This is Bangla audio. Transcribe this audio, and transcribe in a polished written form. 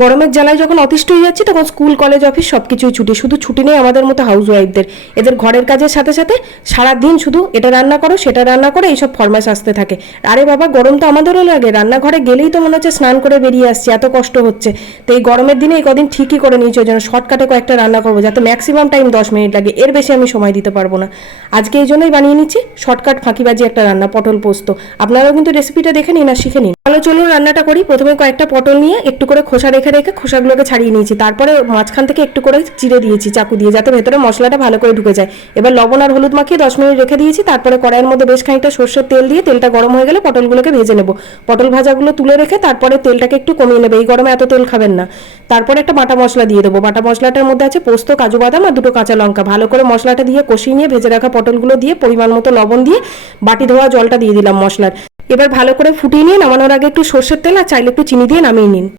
গরমের জ্বালায় যখন অতিষ্ঠ হয়ে যাচ্ছি তখন স্কুল কলেজ অফিস সব কিছুই ছুটি, শুধু ছুটি নেই আমাদের মতো হাউস ওয়াইফদের। এদের ঘরের কাজের সাথে সাথে সারাদিন শুধু এটা রান্না করো সেটা রান্না করো এইসব ফরমাশ আসতে থাকে। আরে বাবা, গরম তো আমাদেরও লাগে, রান্নাঘরে গেলেই তো মনে হচ্ছে স্নান করে বেরিয়ে আসছি, এত কষ্ট হচ্ছে। তো এই গরমের দিনে এই কদিন ঠিকই করে নিয়েছি ওই জন্য শর্টকাটে কয়েকটা রান্না করবো, যাতে ম্যাক্সিমাম টাইম 10 মিনিট লাগে, এর বেশি আমি সময় দিতে পারবো না। আজকে এই জন্যই বানিয়ে নিচ্ছি শর্টকাট ফাঁকিবাজি একটা রান্না, পটল পোস্ত। আপনারাও কিন্তু রেসিপিটা দেখে নিন আর শিখে নিন। তাহলে চলুন রান্নাটা করি। প্রথমে কয়েকটা পটল নিয়ে একটু করে খোসা রেখে রেখে খোসাগুলোকে ছাড়িয়ে নিয়েছি, তারপরে মাঝখান থেকে একটু করে চিড়ে দিয়েছি চাকু দিয়ে, যাতে ভেতরে মশলাটা ভালো করে ঢুকে যায়। এবার লবণ আর হলুদ মাখিয়ে 10 মিনিট রেখে দিয়েছি। তারপরে কড়াইয়ের মধ্যে বেশ খানিকটা সর্ষের তেল দিয়ে তেলটা গরম হয়ে গেলে পটলগুলোকে ভেজে নেব। পটল ভাজাগুলো তুলে রেখে তারপরে তেলটাকে একটু কমিয়ে নেবে, এই গরমে এত তেল খাবেন না। তারপরে একটা বাটা মশলা দিয়ে দেবো। বাটা মশলাটার মধ্যে আছে পোস্ত, কাজু বাদাম আর দুটো কাঁচা লঙ্কা। ভালো করে মশলাটা দিয়ে কষিয়ে নিয়ে ভেজে রাখা পটলগুলো দিয়ে পরিমাণ মতো লবণ দিয়ে বাটি ধোয়া জলটা দিয়ে দিলাম মশলার। এবার ভালো করে ফুটিয়ে নিয়ে নামানোর আগে একটু সর্ষের তেল আর চাইলে একটু চিনি দিয়ে নামিয়ে নিন।